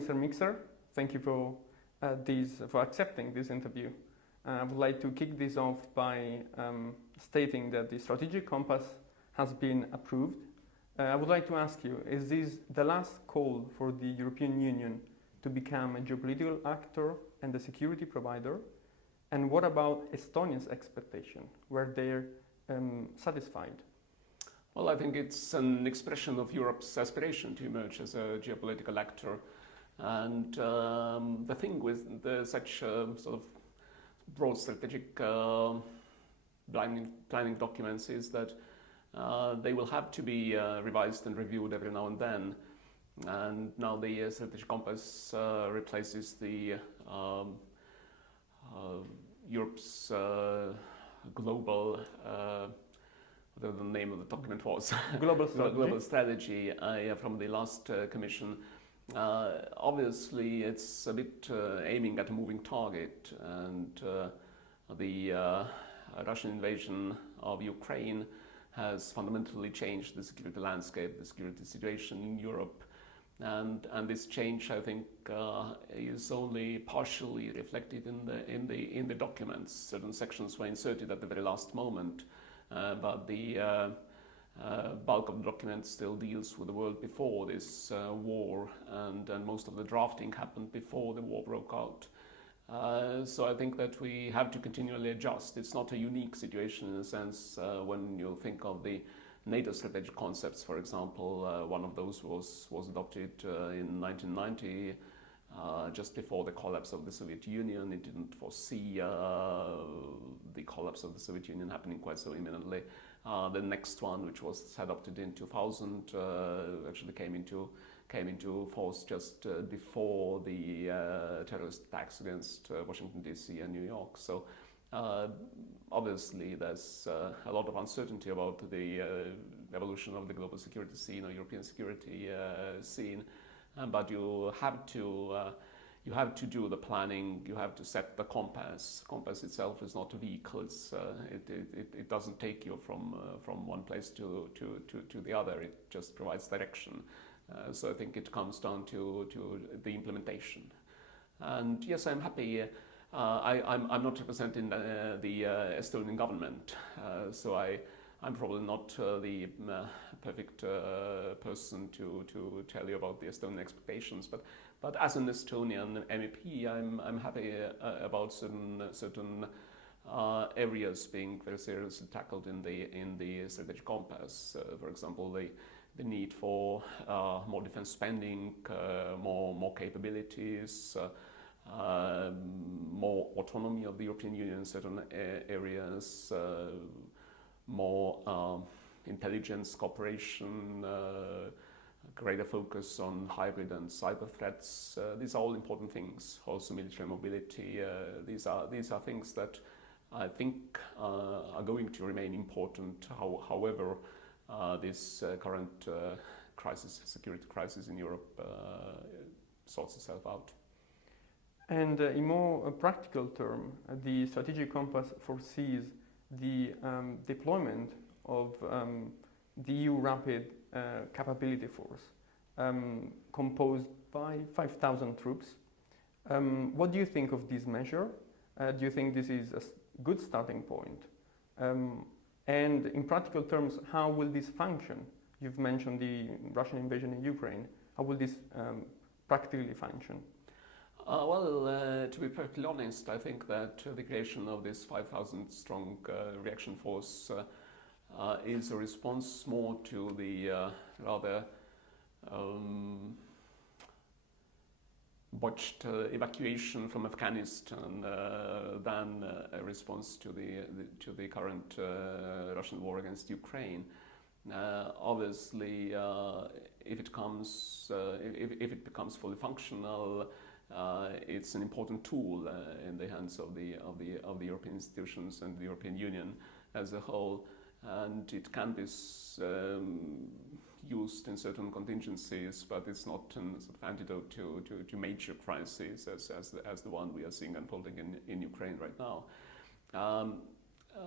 Mr. Mikser. Thank you for accepting this interview. I would like to kick this off by stating that the Strategic Compass has been approved. I would like to ask you, is this the last call for the European Union to become a geopolitical actor and a security provider? And what about Estonia's expectation? Were they satisfied? Well, I think it's an expression of Europe's aspiration to emerge as a geopolitical actor. And the thing with such sort of broad strategic planning documents is that they will have to be revised and reviewed every now and then. And now the Strategic Compass replaces the Europe's global, whatever the name of the document was, global strategy from the last Commission. Obviously, it's a bit aiming at a moving target, and the Russian invasion of Ukraine has fundamentally changed the security landscape, the security situation in Europe. And this change, I think, is only partially reflected in the documents. Certain sections were inserted at the very last moment, but the bulk of the document still deals with the world before this war, and most of the drafting happened before the war broke out. So I think that we have to continually adjust. It's not a unique situation in a sense. When you think of the NATO strategic concepts, for example, one of those was adopted in 1990, just before the collapse of the Soviet Union. It didn't foresee the collapse of the Soviet Union happening quite so imminently. The next one, which was adopted in 2000, actually came into force just before the terrorist attacks against Washington DC and New York. So obviously there's a lot of uncertainty about the evolution of the global security scene or European security scene, but you have to do the planning. You have to set the compass. Compass itself is not a vehicle. It doesn't take you from one place to the other. It just provides direction. So I think it comes down to the implementation. And yes, I'm happy. I'm not representing the Estonian government, so I'm probably not the perfect person to tell you about the Estonian expectations. But as an Estonian MEP, I'm happy about certain areas being very seriously tackled in the Strategic Compass. For example, the need for more defense spending, more capabilities. More autonomy of the European Union in certain areas, more intelligence cooperation, greater focus on hybrid and cyber threats. These are all important things. Also military mobility. These are things that I think are going to remain important. However, this current security crisis in Europe sorts itself out. And in more practical term, the Strategic Compass foresees the deployment of the EU Rapid Capability Force, composed by 5,000 troops. What do you think of this measure? Do you think this is a good starting point? And in practical terms, how will this function? You've mentioned the Russian invasion in Ukraine. How will this practically function? To be perfectly honest, I think that the creation of this 5,000 strong reaction force is a response more to the rather botched evacuation from Afghanistan than a response to the current Russian war against Ukraine. Obviously, if it becomes fully functional, it's an important tool in the hands of the European institutions and the European Union as a whole, and it can be used in certain contingencies, but it's not a sort of antidote to major crises as the one we are seeing unfolding in Ukraine right now.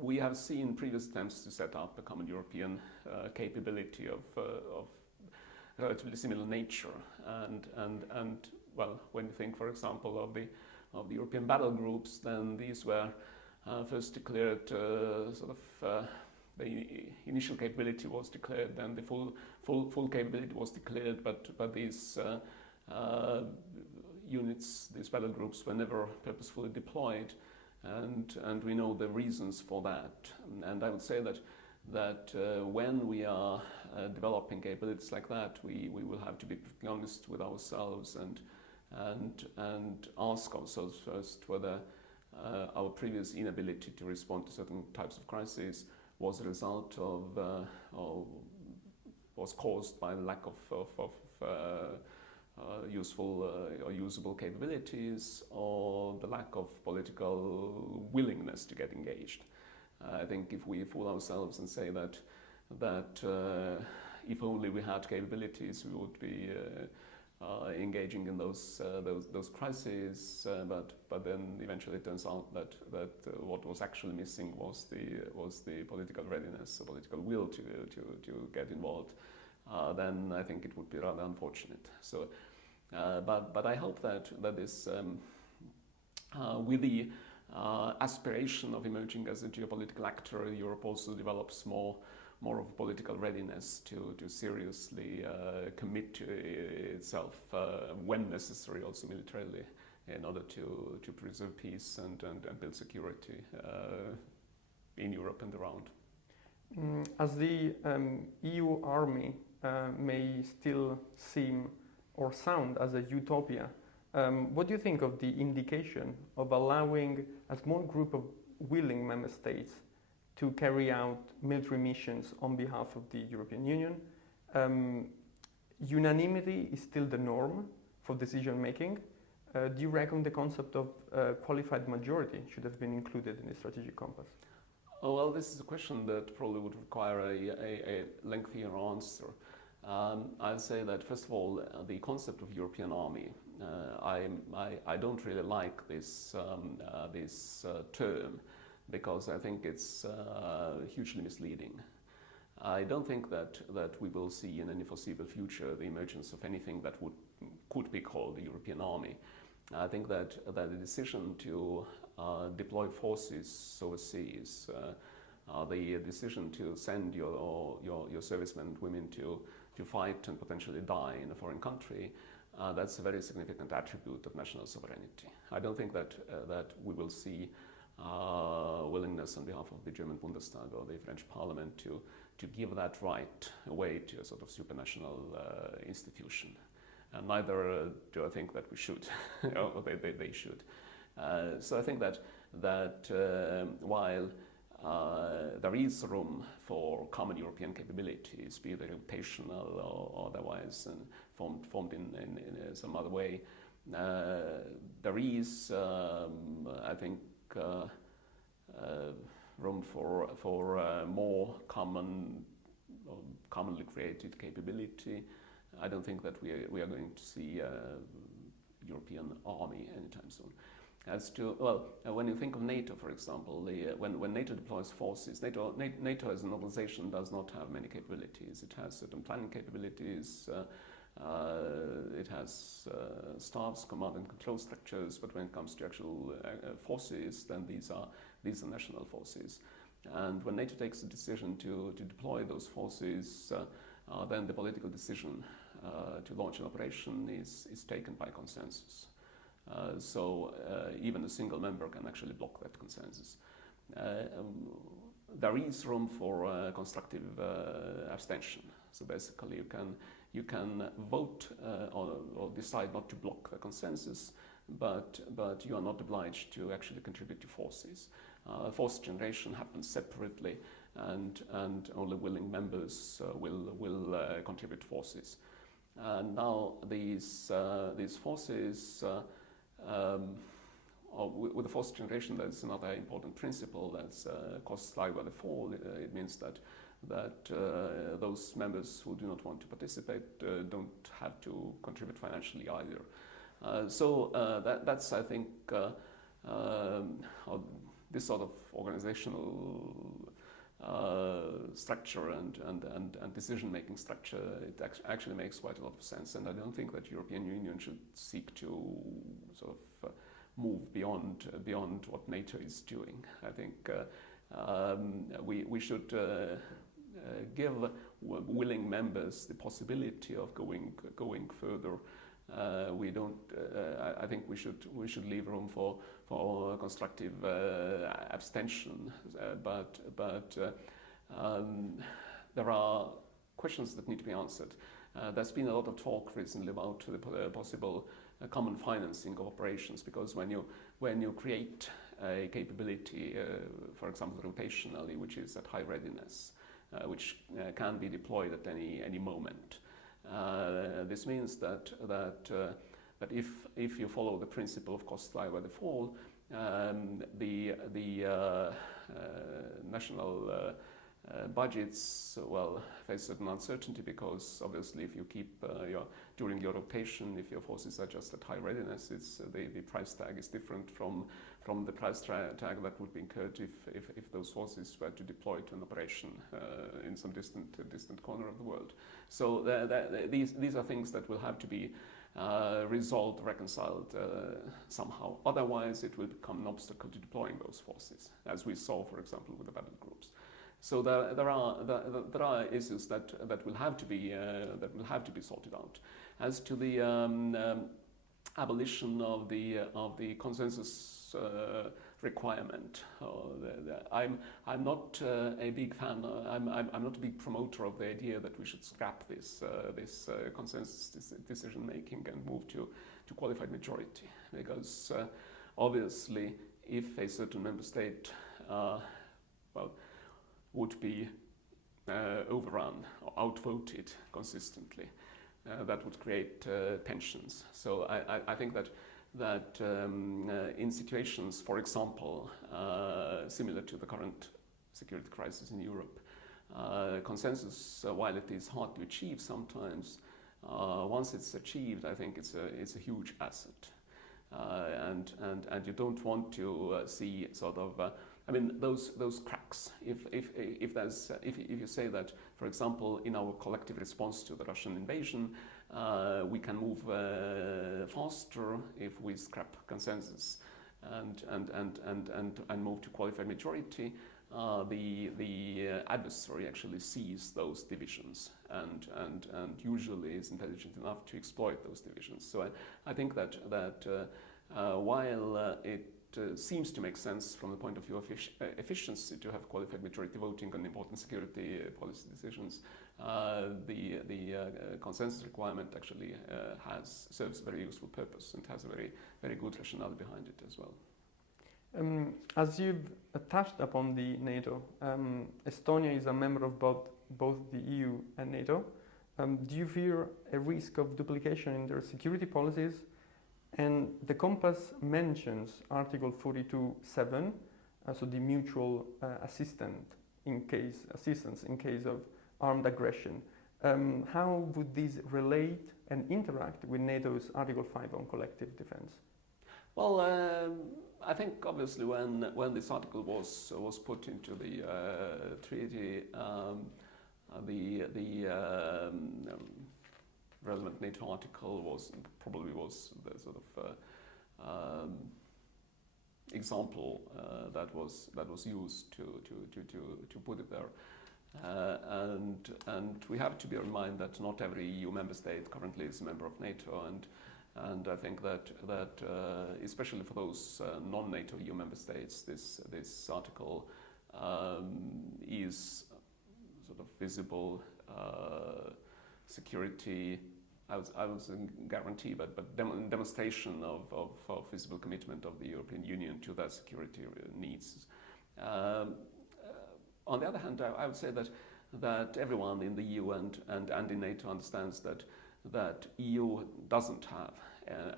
We have seen previous attempts to set up a common European capability of relatively similar nature, and well, when you think, for example, of the European battle groups, then these were first declared the initial capability was declared, then the full capability was declared, but these units, these battle groups, were never purposefully deployed, and we know the reasons for that. And I would say that when we are developing capabilities like that, we will have to be honest with ourselves and ask ourselves first whether our previous inability to respond to certain types of crises was a result of or was caused by lack of useful or usable capabilities, or the lack of political willingness to get engaged. I think if we fool ourselves and say that if only we had capabilities, we would be engaging in those crises, but then eventually it turns out that what was actually missing was the political readiness, the political will to get involved. Then I think it would be rather unfortunate. So, but I hope that this with the aspiration of emerging as a geopolitical actor, Europe also develops more of political readiness to seriously commit to itself when necessary, also militarily, in order to preserve peace and build security in Europe and around. As the EU army may still seem or sound as a utopia, what do you think of the indication of allowing a small group of willing member states to carry out military missions on behalf of the European Union? Unanimity is still the norm for decision making. Do you reckon the concept of qualified majority should have been included in the strategic compass? Oh, well, this is a question that probably would require a lengthier answer. I'll say that, first of all, the concept of European army, I don't really like this term, because I think it's hugely misleading. I don't think that we will see in any foreseeable future the emergence of anything that could be called the European army. I think that the decision to deploy forces overseas, the decision to send your servicemen and women to fight and potentially die in a foreign country, that's a very significant attribute of national sovereignty. I don't think that we will see willingness on behalf of the German Bundestag or the French Parliament to give that right away to a sort of supranational institution. And neither do I think that we should, or they should. So I think that while there is room for common European capabilities, be they reputational or otherwise, and formed in some other way, there is, I think, room for more commonly created capability. I don't think that we are going to see a European army anytime soon. As to, well, when you think of NATO, for example, when NATO deploys forces, NATO as an organization does not have many capabilities. It has certain planning capabilities, it has staffs, command and control structures, but when it comes to actual forces, then these are national forces. And when NATO takes a decision to deploy those forces, then the political decision to launch an operation is taken by consensus. So even a single member can actually block that consensus. There is room for constructive abstention. So basically, you can vote or decide not to block the consensus, but you are not obliged to actually contribute to forces. Force generation happens separately, and only willing members will contribute forces. Now these forces. With the force generation, that's another important principle. That's costs lie where they fall. It means that those members who do not want to participate don't have to contribute financially either. So that's, I think, this sort of organizational structure and decision-making structure, it actually makes quite a lot of sense. And I don't think that European Union should seek to sort of move beyond what NATO is doing. I think we should give willing members the possibility of going further. We don't. I think we should leave room for constructive abstention. But there are questions that need to be answered. There's been a lot of talk recently about the possible common financing of operations, because when you create a capability, for example, rotationally, which is at high readiness, which can be deployed at any moment. This means that if you follow the principle of costs lie where they fall, the national budgets face certain uncertainty, because obviously if you keep during your rotation, if your forces are just at high readiness, it's the price tag is different from the price tag that would be incurred if those forces were to deploy to an operation in some distant corner of the world. So these are things that will have to be resolved, reconciled somehow. Otherwise, it will become an obstacle to deploying those forces, as we saw, for example, with the battle groups. So there are issues that will have to be sorted out. As to the abolition of the consensus requirement, I'm not a big fan. I'm not a big promoter of the idea that we should scrap this consensus decision making and move to qualified majority, because obviously, if a certain member state would be overrun or outvoted consistently, that would create tensions. So I think that in situations, for example, similar to the current security crisis in Europe, consensus, while it is hard to achieve sometimes, once it's achieved, I think it's a huge asset, and you don't want to see sort of those cracks. If you say that, for example, in our collective response to the Russian invasion, we can move faster if we scrap consensus and move to qualified majority, the adversary actually sees those divisions and usually is intelligent enough to exploit those divisions. So I think that while it seems to make sense from the point of view of efficiency to have qualified majority voting on important security policy decisions, the consensus requirement actually serves a very useful purpose and has a very good rationale behind it as well. As you've touched upon the NATO, Estonia is a member of both the EU and NATO. Do you fear a risk of duplication in their security policies? And the Compass mentions Article 42.7, so the mutual assistance in case of armed aggression. How would these relate and interact with NATO's Article 5 on collective defense? Well, I think obviously when this article was put into the treaty, the relevant NATO article was the sort of example that was used to put it there, and we have to bear in mind that not every EU member state currently is a member of NATO, and I think that especially for those non-NATO EU member states, this article is sort of visible security. I would say guarantee, but demonstration of visible commitment of the European Union to their security needs. On the other hand, I would say that everyone in the EU and in NATO understands that EU doesn't have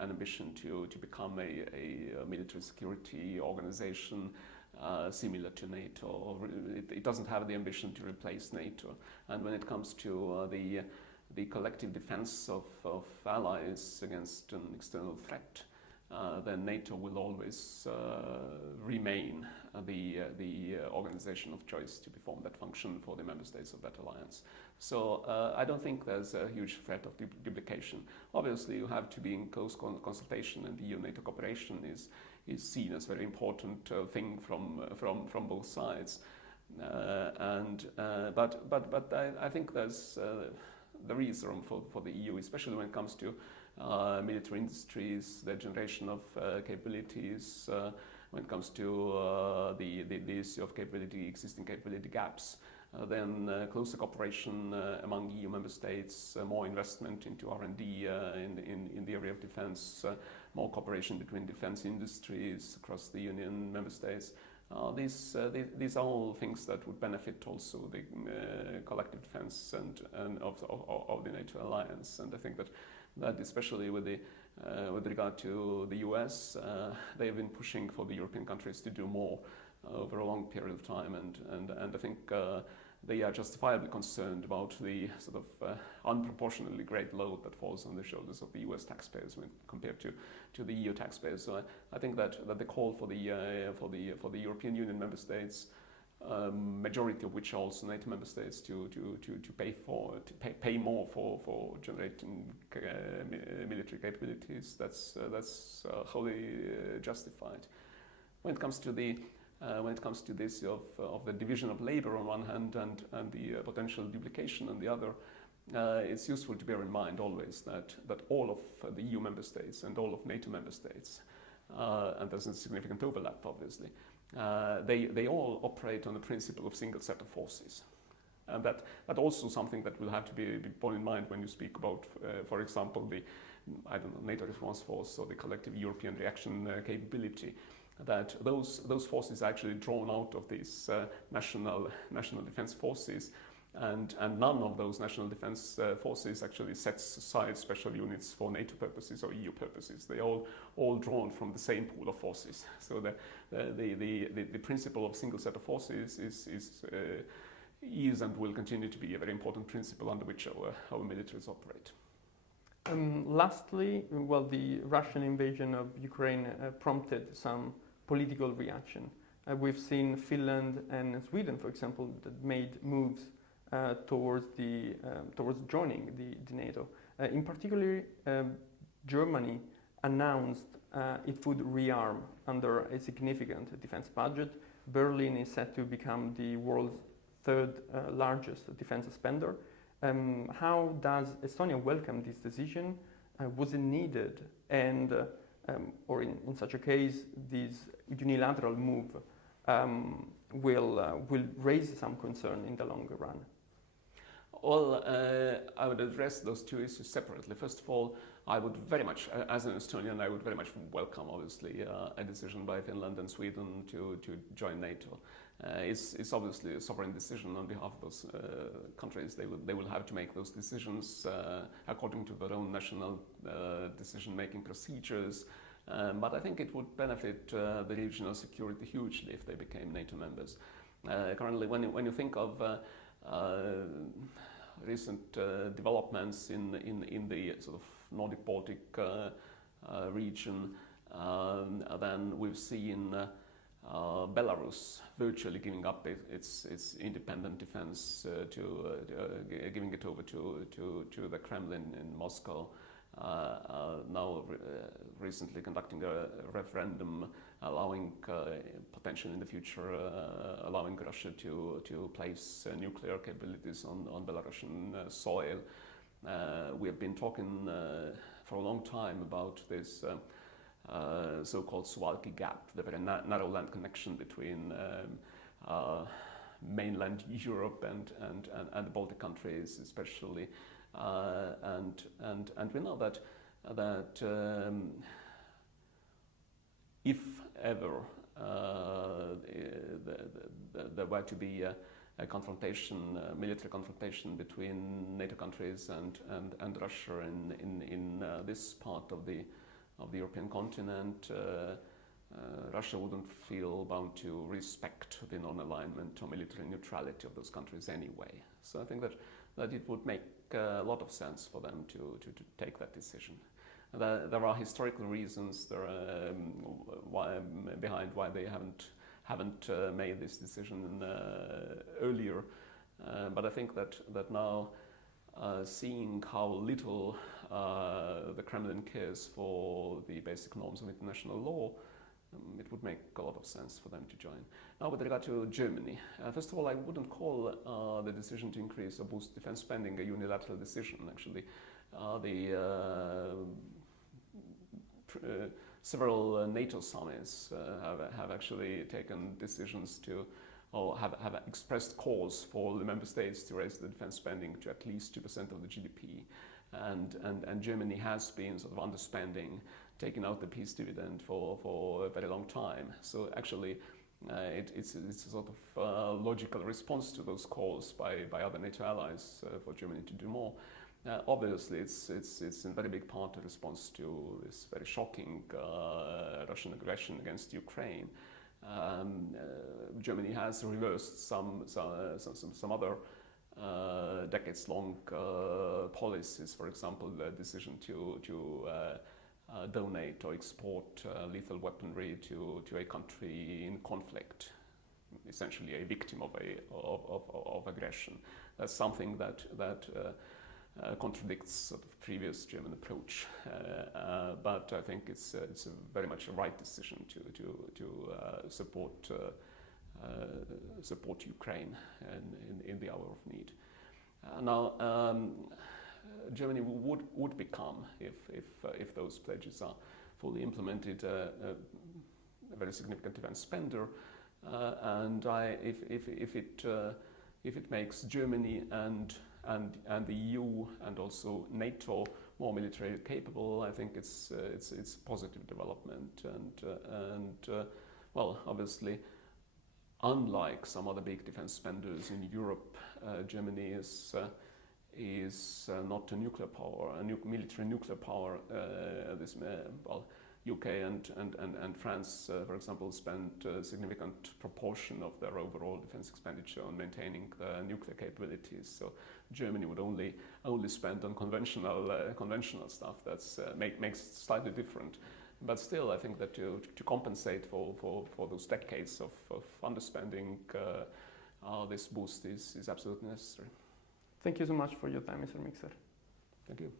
an ambition to become a military security organization similar to NATO, or it doesn't have the ambition to replace NATO. And when it comes to the collective defense of allies against an external threat, then NATO will always remain the organization of choice to perform that function for the member states of that alliance. So I don't think there's a huge threat of duplication. Obviously, you have to be in close consultation, and the EU-NATO cooperation is seen as a very important thing from both sides. But I think there is room for the EU, especially when it comes to military industries, the generation of capabilities, when it comes to the issue of existing capability gaps. Then closer cooperation among EU member states, more investment into R&D in the area of defense, more cooperation between defense industries across the Union member states. These are all things that would benefit also the collective defense and of the NATO alliance. And I think that especially with regard to the US, they have been pushing for the European countries to do more over a long period of time, and I think they are justifiably concerned about the sort of unproportionately great load that falls on the shoulders of the US taxpayers when compared to the EU taxpayers. So I think that the call for the European Union member states, majority of which are also NATO member states, to pay more for generating military capabilities, that's wholly justified. When it comes to this of the division of labor on one hand and the potential duplication on the other, it's useful to bear in mind always that all of the EU member states and all of NATO member states, and there's a significant overlap obviously, they all operate on the principle of single set of forces. And that also something that will have to be borne in mind when you speak about, for example, the NATO response force or the collective European reaction capability. That those forces are actually drawn out of these national defense forces, and none of those national defense forces actually sets aside special units for NATO purposes or EU purposes. They all drawn from the same pool of forces. So the principle of single set of forces is and will continue to be a very important principle under which our militaries operate. Lastly, well, the Russian invasion of Ukraine prompted some political reaction. We've seen Finland and Sweden, for example, that made moves towards joining the NATO. In particular, Germany announced it would rearm under a significant defense budget. Berlin is set to become the world's third largest defense spender. How does Estonia welcome this decision? Was it needed? And or in such a case, this unilateral move will raise some concern in the longer run? Well, I would address those two issues separately. First of all, I would very much, as an Estonian, I would very much welcome, obviously, a decision by Finland and Sweden to join NATO. It's obviously a sovereign decision on behalf of those countries. They will have to make those decisions according to their own national decision-making procedures. But I think it would benefit the regional security hugely if they became NATO members. Currently, when you think of recent developments in the sort of Nordic-Baltic region, then we've seen Belarus virtually giving up its independent defense, giving it over to the Kremlin in Moscow. Now recently conducting a referendum allowing potentially in the future allowing Russia to place nuclear capabilities on Belarusian soil. We have been talking for a long time about this so-called Suwalki Gap, the very narrow land connection between mainland Europe and the Baltic countries especially. And we know that if ever there were to be a confrontation, military confrontation between NATO countries and Russia in this part of the European continent, Russia wouldn't feel bound to respect the non-alignment or military neutrality of those countries anyway. So I think that it would make a lot of sense for them to take that decision. There are historical reasons behind why they haven't haven't made this decision earlier. But I think that now, seeing how little the Kremlin cares for the basic norms of international law, it would make a lot of sense for them to join. Now, with regard to Germany, first of all, I wouldn't call the decision to increase or boost defense spending a unilateral decision. Actually, several NATO summits have actually taken decisions to, or have expressed calls for the member states to raise the defense spending to at least 2% of the GDP. And Germany has been sort of underspending, taking out the peace dividend for a very long time. So actually, it's a sort of logical response to those calls by other NATO allies for Germany to do more. Obviously, it's in very big part a response to this very shocking Russian aggression against Ukraine. Germany has reversed some other decades-long policies. For example, the decision to donate or export lethal weaponry to a country in conflict, essentially a victim of aggression. That's something that contradicts sort of previous German approach, but I think it's very much a right decision to support Ukraine in the hour of need. Now, Germany would become, if those pledges are fully implemented, a very significant defense spender, and if it makes Germany and the EU and also NATO more militarily capable, I think it's a positive development. And well, obviously, unlike some other big defense spenders in Europe, Germany is not a nuclear power, a military nuclear power. UK and France, for example, spent a significant proportion of their overall defense expenditure on maintaining nuclear capabilities. So Germany would only spend on conventional stuff. That's makes it slightly different. But still, I think that to compensate for those decades of underspending, this boost is absolutely necessary. Thank you so much for your time, Mr. Mikser. Thank you.